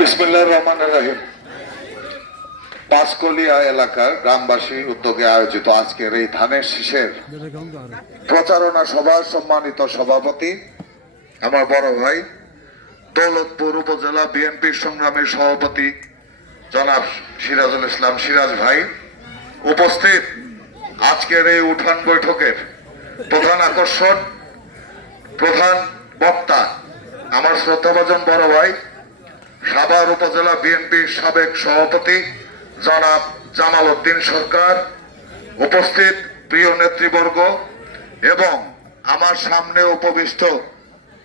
বিসমিল্লাহির রহমানির রহিম। পাঁচকলিয়া এলাকার গ্রামবাসী উদ্যোগে আয়োজিত আজকের এই ধানের শীষের প্রচারণা সভার সম্মানিত সভাপতি আমার বড় ভাই দৌলতপুর উপজেলা বিএনপির সংগ্রামী সভাপতি জনাব সিরাজুল ইসলাম সিরাজ ভাই, উপস্থিত আজকের এই উঠান বৈঠকের প্রধান আকর্ষণ, প্রধান বক্তা আমার শ্রদ্ধাভাজন বড় ভাই সাভার উপজেলা বিএনপির সাবেক সভাপতি জনাব জামাল উদ্দিন সরকার, উপস্থিত প্রিয় নেতৃবর্গ এবং আমার সামনে উপবিষ্ট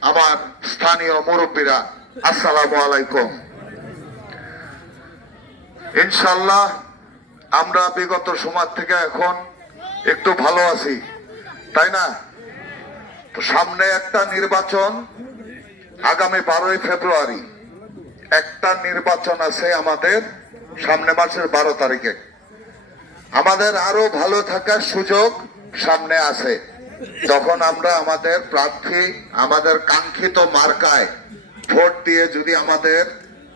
আমার স্থানীয় মুরব্বীরা, আসসালামু আলাইকুম। ইনশাল্লাহ আমরা বিগত সময় থেকে এখন একটু ভালো আছি, তাই না? তো সামনে একটা নির্বাচন, আগামী 12ই ফেব্রুয়ারি একটা নির্বাচন আছে আমাদের সামনে মাসের 12 তারিখে। আমাদের আরো ভালো থাকার সুযোগ সামনে আছে, তখন আমরা আমাদের প্রার্থী, আমাদের কাঙ্ক্ষিত মার্কায় ভোট দিয়ে যদি আমাদের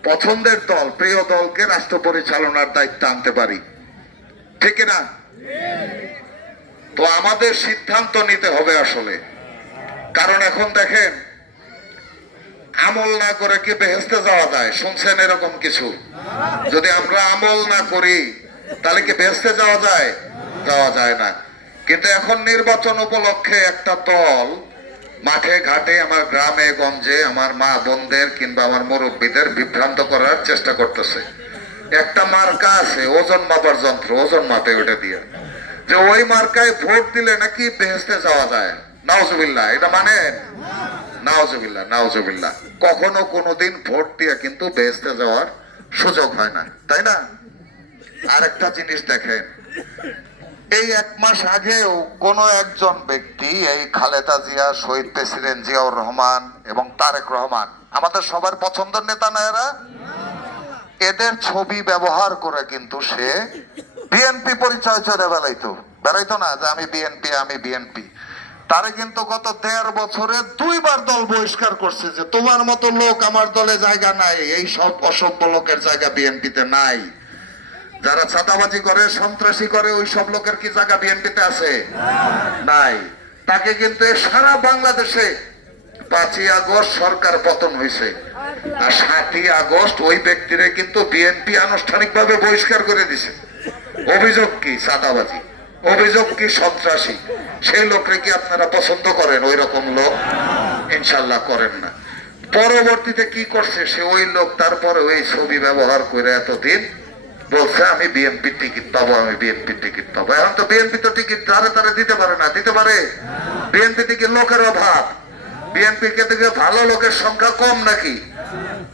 পছন্দের দল, প্রিয় দলকে রাষ্ট্র পরিচালনার দায়িত্ব আনতে পারি, ঠিক না? তো আমাদের সিদ্ধান্ত নিতে হবে আসলে, কারণ এখন দেখেন আমল না করে কি বেহেশতে যাওয়া যায়? শুনছেন এরকম কিছু? যদি আমরা আমল না করি তাহলে কি বেহেশতে যাওয়া যায়? যাওয়া যায় না। কিন্তু এখন নির্বাচন উপলক্ষে একটা দল মাঠে ঘাটে, আমার গ্রামে গঞ্জে আমার মা বোনদের কিংবা আমার মুরব্বীদের বিভ্রান্ত করার চেষ্টা করতেছে। একটা মার্কা আছে, ওজন মাপার যন্ত্র, ওজন মাপে ওটা দিয়ে, যে ওই মার্কায় ভোট দিলে নাকি বেহেশতে যাওয়া যায়। নাউজুবিল্লাহ, এটা মানেন? নাউজুবিল্লাহ, নাউজুবিল্লাহ। কখনো কোনোদিন ভোট দিয়ে কিন্তু বেহেশতে যাওয়ার সুযোগ হয় না, তাই না? আরেকটা জিনিস দেখেন, এই 1 মাস আগেও কোন একজন ব্যক্তি, এই খালেদা জিয়া, শহীদ প্রেসিডেন্ট জিয়াউর রহমান এবং তারেক রহমান, আমাদের সবার পছন্দের নেতা না এরা, এদের ছবি ব্যবহার করে কিন্তু সে বিএনপি পরিচয় চলে বেড়াইতো না, যে আমি বিএনপি, আমি বিএনপি। তারে কিন্তু গত 13 বছরে 2 বার দল বহিষ্কার করছে, যে তোমার মতো লোক আমার দলে জায়গা নাই, এই সব অসভ্য লোকের জায়গা বিএনপিতে নাই। যারা ছাতাবাজি করে, সন্ত্রাসী করে, ওই সব লোকের কি জায়গা বিএনপিতে আছে? নাই। তাকে কিন্তু সারা বাংলাদেশে 5ই আগস্ট সরকার পতন হয়েছে, আর 7ই আগস্ট ওই ব্যক্তিরে কিন্তু বিএনপি আনুষ্ঠানিকভাবে বহিষ্কার করে দিছে। অভিযোগ কি? ছাতাবাজি। অভিযোগ কি? সন্ত্রাসী। সেই লোকরে কি আপনারা পছন্দ করেন? ওই রকম লোক ইনশাল্লাহ করেন না। পরবর্তীতে কি করছে সে ওই লোক? তারপরে ওই ছবি ব্যবহার করে এতদিন বলছে আমি বিএনপি টিকিট পাবো, আমি বিএনপি টিকিট পাবো। এখন তো বিএনপি তো টিকিট ধারে তারে দিতে পারে না। দিতে পারে? বিএনপি থেকে লোকের অভাব। বিএনপি কে থেকে ভালো লোকের সংখ্যা কম নাকি?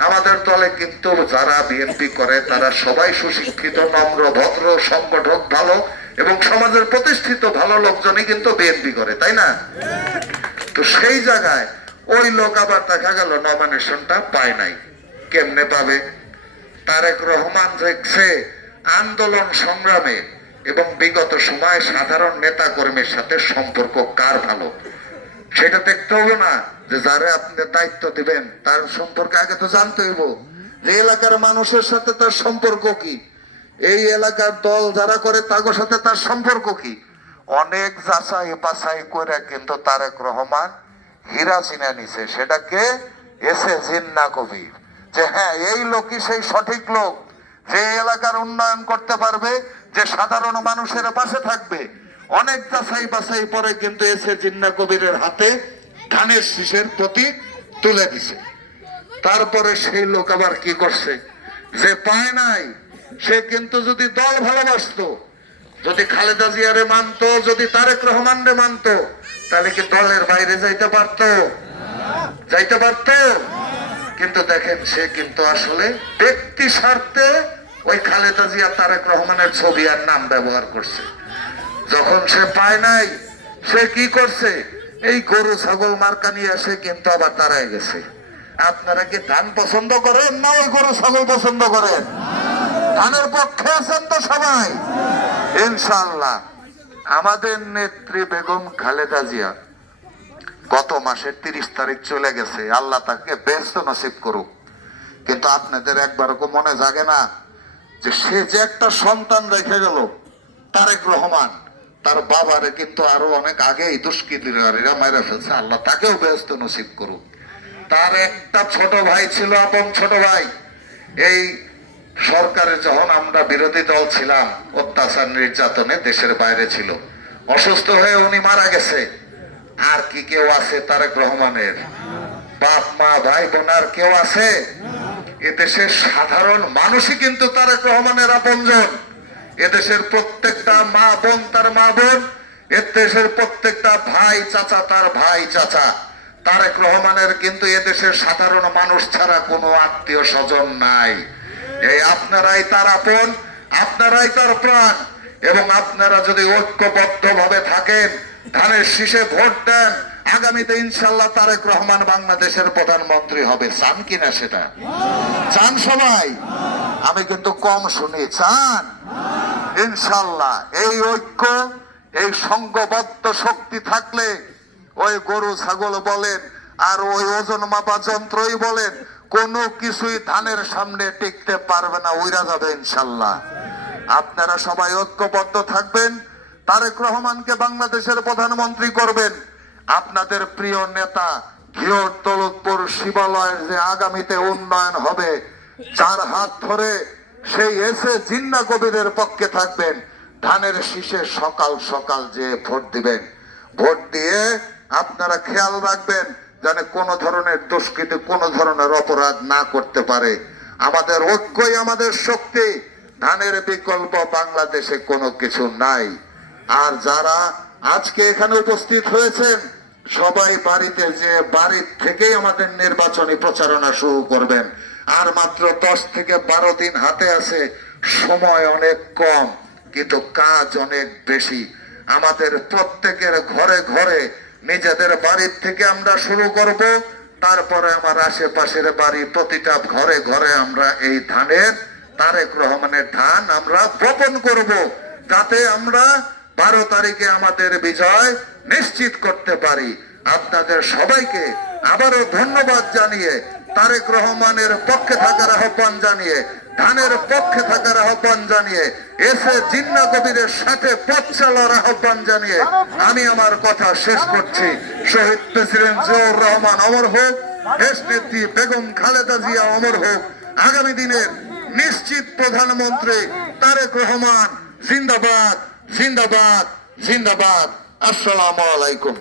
আমাদের দলে কিন্তু যারা বিএনপি করে তারা সবাই সুশিক্ষিত, নম্র, ভদ্র, সংগঠক ভালো এবং সমাজের প্রতিষ্ঠিত ভালো লোকজনই কিন্তু বিএনপি করে, তাই না? তো সেই জায়গায় ওই লোক আবার দেখা গেল নমিনেশনটা পায় নাই। কেমনে পাবে? তারেক রহমান দেখছে আন্দোলন সংগ্রামে এবং বিগত সময় সাধারণ নেতা কর্মীর সাথে সম্পর্ক কার ভালো, সেটা দেখতে হবে না? যে যারা আপনি দায়িত্ব দিবেন তার সম্পর্কে আগে তো জানতে হইব, যে এলাকার মানুষের সাথে তার সম্পর্ক কি, এই এলাকার দল যারা করে তাদের সাথে তার সম্পর্ক কি। অনেক যাচাই বাছাই করে কিন্তু তারেক রহমান হীরা চিনে নিছে। সেটাকে এসে জিন্না কবির, যে হ্যাঁ এই লোকই সেই সঠিক লোক, যে এলাকার উন্নয়ন করতে পারবে, যে সাধারণ মানুষের পাশে থাকবে। অনেক যাচাই বাছাই পরে কিন্তু এসে জিন্না কবিরের হাতে ধানের শীষের প্রতীক তুলে দিছে। তারপরে সেই লোক আবার কি করছে? যে পায় নাই সে কিন্তু যদি দল ভালোবাসতো, যদি খালেদা জিয়ারে মানতো, যদি তারেক রহমানরে মানতো, তাহলে কি দলের বাইরে যাইতে পারতো? যাইতে পারতো? কিন্তু দেখেন সে কিন্তু আসলে ব্যক্তি স্বার্থে ওই খালেদা জিয়া, তারেক রহমানের ছবি আর নাম ব্যবহার করছে। যখন সে পায় নাই সে কি করছে? এই গরু ছাগল মার্কা নিয়ে সে কিন্তু আবার দাঁড়ায় গেছে। আপনারা কি ধান পছন্দ করেন না ওই গরু ছাগল পছন্দ করেন? ধানের পক্ষে আছেন তো সবাই ইনশাআল্লাহ। আমাদের নেত্রী বেগম খালেদা জিয়া গত মাসের 30 তারিখ চলে গেছে, আল্লাহ তাকে বেহেশত নসিব করুক। কিন্তু আপনাদের একবারও মনে জাগে না যে সে যে একটা সন্তান রেখে গেল, তারেক রহমান, তার বাবারে কিন্তু আরো অনেক আগেই দুষ্কৃতিকারীরা মেরে ফেলছে। আল্লাহ তাকেও ব্যস্ত নসিব করুক। তার একটা ছোট ভাই ছিল, আপন ছোট ভাই। এই সরকারের যখন আমরা বিরোধী দল ছিলাম, অত্যাচার নির্যাতনে দেশের বাইরে ছিল, অসুস্থ হয়ে উনি মারা গেছে। আর কি কেউ আছে তারেক রহমানের? বাপ মা ভাই বোন আর কেউ আছে? এদেশের সাধারণ মানুষই কিন্তু তারেক রহমানের আপনজন। এদেশের প্রত্যেকটা মা বোন তার মা বোন, এদেশের প্রত্যেকটা ভাই চাচা তার ভাই চাচা। তারেক রহমানের কিন্তু এদেশের সাধারণ মানুষ ছাড়া কোনো আত্মীয় স্বজন নাই। এই আপনারাই তার আপন, আপনারাই তার প্রাণ। এবং আপনারা যদি ঐক্যবদ্ধ ভাবে থাকেন, ধানের শীষে ভোট দেন, আগামীতে ইনশাল্লাহ তারেক রহমান বাংলাদেশের প্রধানমন্ত্রী হবে। চান কিনা সেটা? চান সবাই? আমি কিন্তু কম শুনি। চান? ইনশাল্লাহ এই ঐক্য, এই সংঘবদ্ধ শক্তি থাকলে ওই গরু ছাগল বলেন আর ওই ওজন মাপা যন্ত্রই বলেন, কোনো কিছুই ধানের সামনে টিকতে পারবে না, উইরা যাবে ইনশাল্লাহ। আপনারা সবাই ঐক্যবদ্ধ থাকবেন, তারেক রহমানকে বাংলাদেশের প্রধানমন্ত্রী করবেন। আপনাদের প্রিয় নেতা ঘিওর দৌলতপুর শিবালয়ের যে আগামীতে উন্নয়ন হবে, যার হাত ধরে সেই এসে জিন্না কবিরের পক্ষে থাকবেন। ধানের শীষে সকাল সকাল যে ভোট দিবেন, ভোট দিয়ে আপনারা খেয়াল রাখবেন যেন কোন ধরনের দুষ্কৃতি, কোন ধরনের অপরাধ না করতে পারে। আমাদের ঐক্যই আমাদের শক্তি, ধানের বিকল্প বাংলাদেশে কোনো কিছু নাই। আর যারা আজকে এখানে উপস্থিত হয়েছেন, সবাই বাড়িতে যে বাড়ির থেকেই আমাদের নির্বাচনী প্রচারণা শুরু করবেন। আর মাত্র 10 থেকে 12 দিন হাতে আছে, সময় অনেক কম কিন্তু কাজ অনেক বেশি। আমাদের প্রত্যেকের ঘরে ঘরে নিজেদের বাড়ির থেকে আমরা শুরু করব, তারপরে আমার আশেপাশের বাড়ি, প্রতিটা ঘরে ঘরে আমরা এই ধানের, তারেক রহমানের ধান আমরা বপন করব, যাতে আমরা 12 তারিখে আমাদের বিজয় নিশ্চিত করতে পারি। আপনাদের সবাইকে আবারও ধন্যবাদ জানিয়ে, তারেক রহমানের পক্ষে থাকার আহ্বান জানিয়ে, ধানের পক্ষে থাকার আহ্বান জানিয়ে, এসে জিন্না কবিরের সাথে পথ চলার আহ্বান জানিয়ে আমি আমার কথা শেষ করছি। শহীদ প্রেসিডেন্ট জিয়াউর রহমান অমর হোক, দেশ নেত্রী বেগম খালেদা জিয়া অমর হোক। আগামী দিনের নিশ্চিত প্রধানমন্ত্রী তারেক রহমান জিন্দাবাদ, জিন্দাবাদ, জিন্দাবাদ। আসসালামু আলাইকুম।